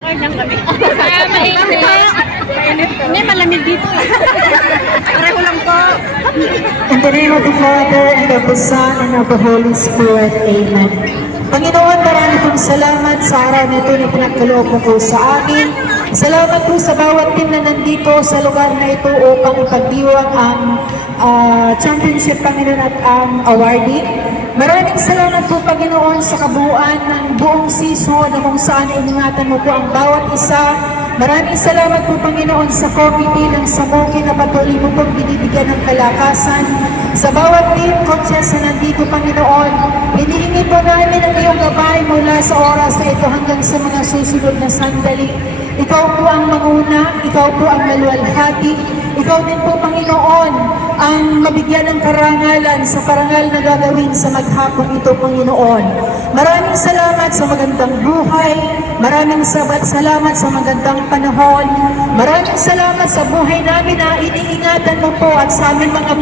Kanyang kami. Kaya mainit. Hindi, malamig dito. Pareho lang po. In the name of the Father, and of the Son, and of the Holy Spirit. Amen. Panginoon, marami pong salamat sa araw nito na pinagkaloob mo po sa amin. Salamat po sa bawat team na nandito sa lugar na ito upang ipagdiwang ang championship, Panginoon, at ang awarding. Maraming salamat po, Panginoon, sa kabuuan ng buong season na kung saan iningatan mo po ang bawat isa. Maraming salamat po, Panginoon, sa committee ng Samoki na patuloy mo pong binibigyan ng kalakasan. Sa bawat team coaches na nandito, Panginoon, hinihingi po namin ang iyong gabay mula sa oras na ito hanggang sa mga susunod na sandali. Ikaw po ang manguna, ikaw po ang maluwalhati, ikaw din po, Panginoon, ang mabigyan ng karangalan sa parangal na gagawin sa maghapon ito, Panginoon. Maraming salamat sa magandang buhay, maraming salamat sa magandang panahon, maraming salamat sa buhay namin na iniingatan mo po at sa aming mga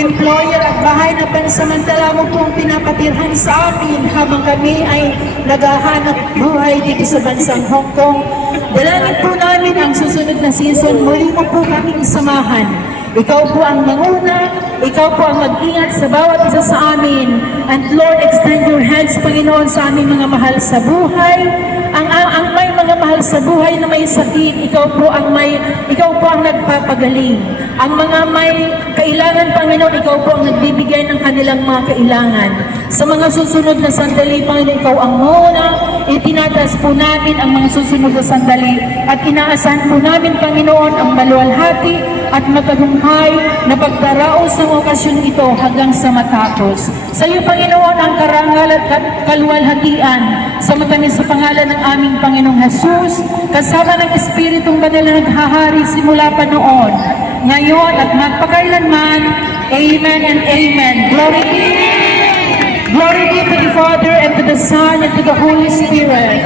employer at bahay na pansamantala mo pong pinapatirhan sa amin habang kami ay naghahanap buhay dito sa bansang Hong Kong. Dalangin po namin ang susunod na season, muli mo po kaming samahan. Ikaw po ang manguna, ikaw po ang mag-ingat sa bawat isa sa amin. And Lord, extend your hands, Panginoon, sa aming mga mahal sa buhay. Ang may mga mahal sa buhay na may sakit, ikaw po ang nagpapagaling. Ang mga may kailangan, Panginoon, ikaw po ang nagbibigay ng kanilang mga kailangan. Sa mga susunod na sandali, Panginoon, ikaw ang muna. Itinatas po namin ang mga susunod na sandali at inaasahan po namin, Panginoon, ang maluwalhati at matagumpay na pagdaraos ng okasyon ito hanggang sa matapos. Sa iyo, Panginoon, ang karangal at kaluwalhatian sa matamis sa pangalan ng aming Panginoong Jesus, kasama ng Espiritong Banal na naghahari simula pa noon, ngayon at magpakailanman. Amen and amen. Glory be to the Father, and to the Son, and to the Holy Spirit.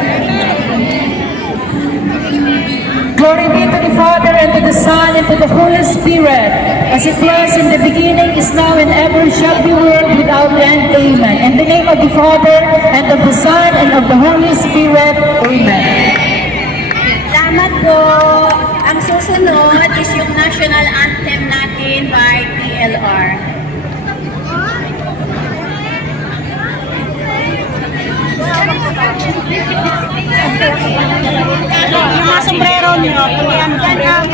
Glory be to the Father, and to the Son, and to the Holy Spirit, as it was in the beginning, is now, and ever shall be, world without end. Amen. In the name of the Father, and of the Son, and of the Holy Spirit. Amen. Salamat po. Ang susunod is yung national anthem natin by TLR. Yung mga sombrero niyo, pagyan ang lahat.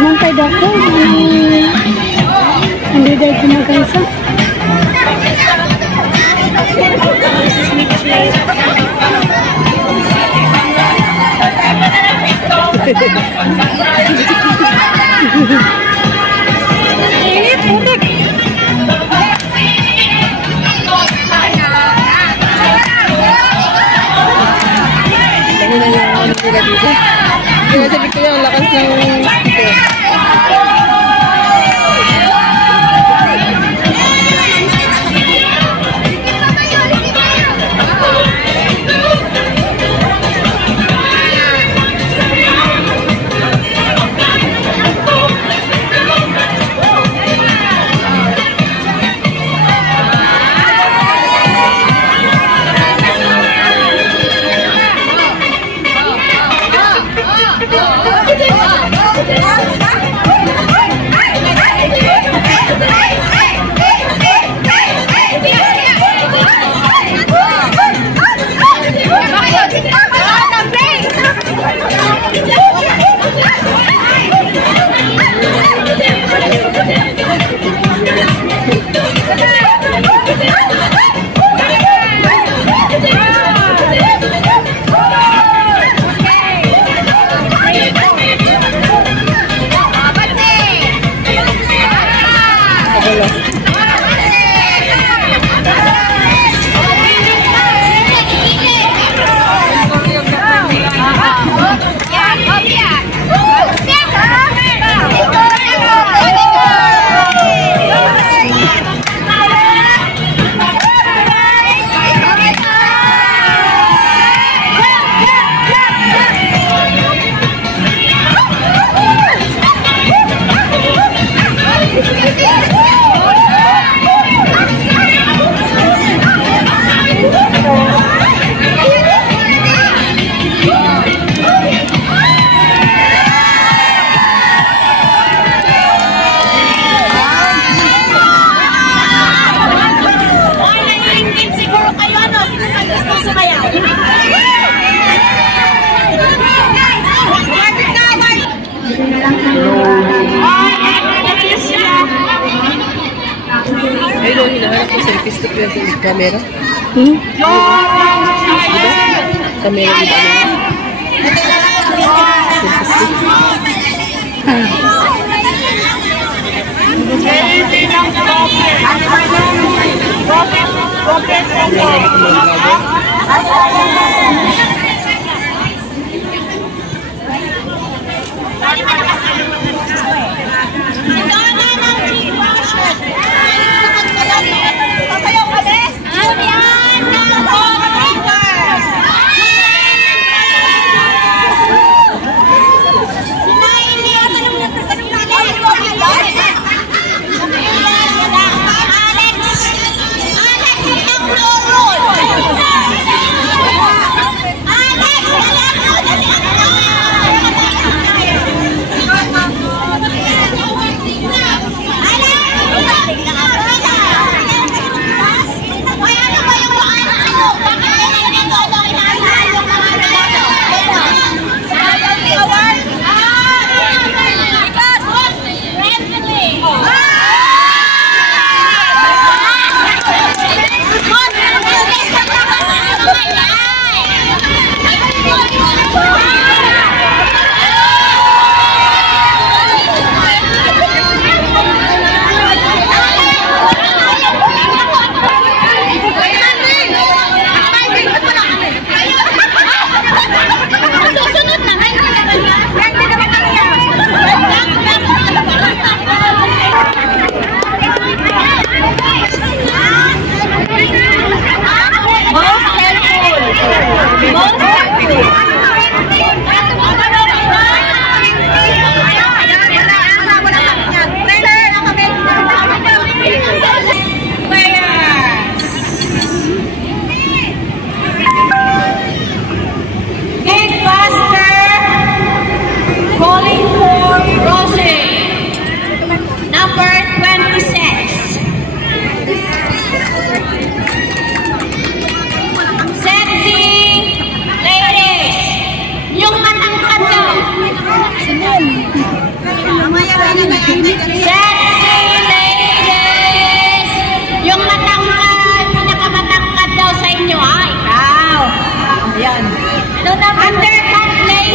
Magmantay ako. Hindi dahil kumagaysa. Putik. Nila dito. Kaya sabi ko yung lakas ng sticker. Ayun, hinahanap ko selfie stick yung camera. Diba? Camera dito na. Selfie stick.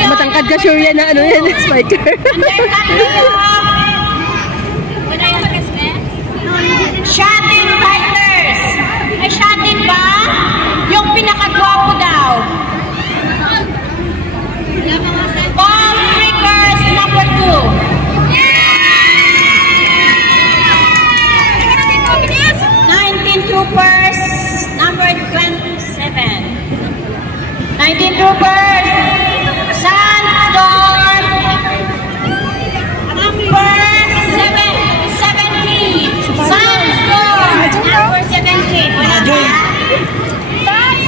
matangkad ka, sure yan na ano yan, spiker. Shotting partners. May shotting ba? Yung pinakagwapo daw. Ball freakers number 2. 19 troopers number 27. 19 troopers. Sandstorm number 17. Sandstorm number 17. Wala ba?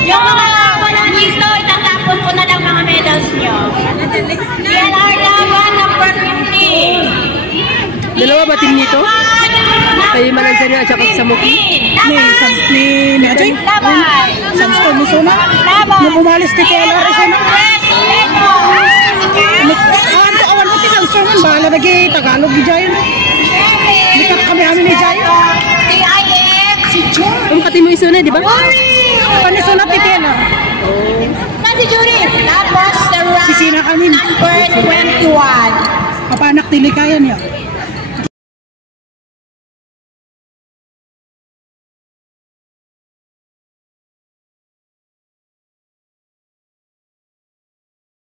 Yung mga walang dito, itatapon ko na lang mga medals nyo. DLR Laban number 50. Dalawa ba team nito? Kay Malanzano at saka sa Muki? Ni Ajay? Laban. Sandstorm mo suna? Laban. Nung umalis kay KLR suna? Awan mo ti Sandstorm man, bahala na kay Tagalog ni Jayon. Likat kami amin ni Jayon. TIF. Si John. Ang kati mo iso na, di ba? Panisuna pitela. Si Judy. Tapos the round Sisina kami. number 21. Papanak tili kaya niya.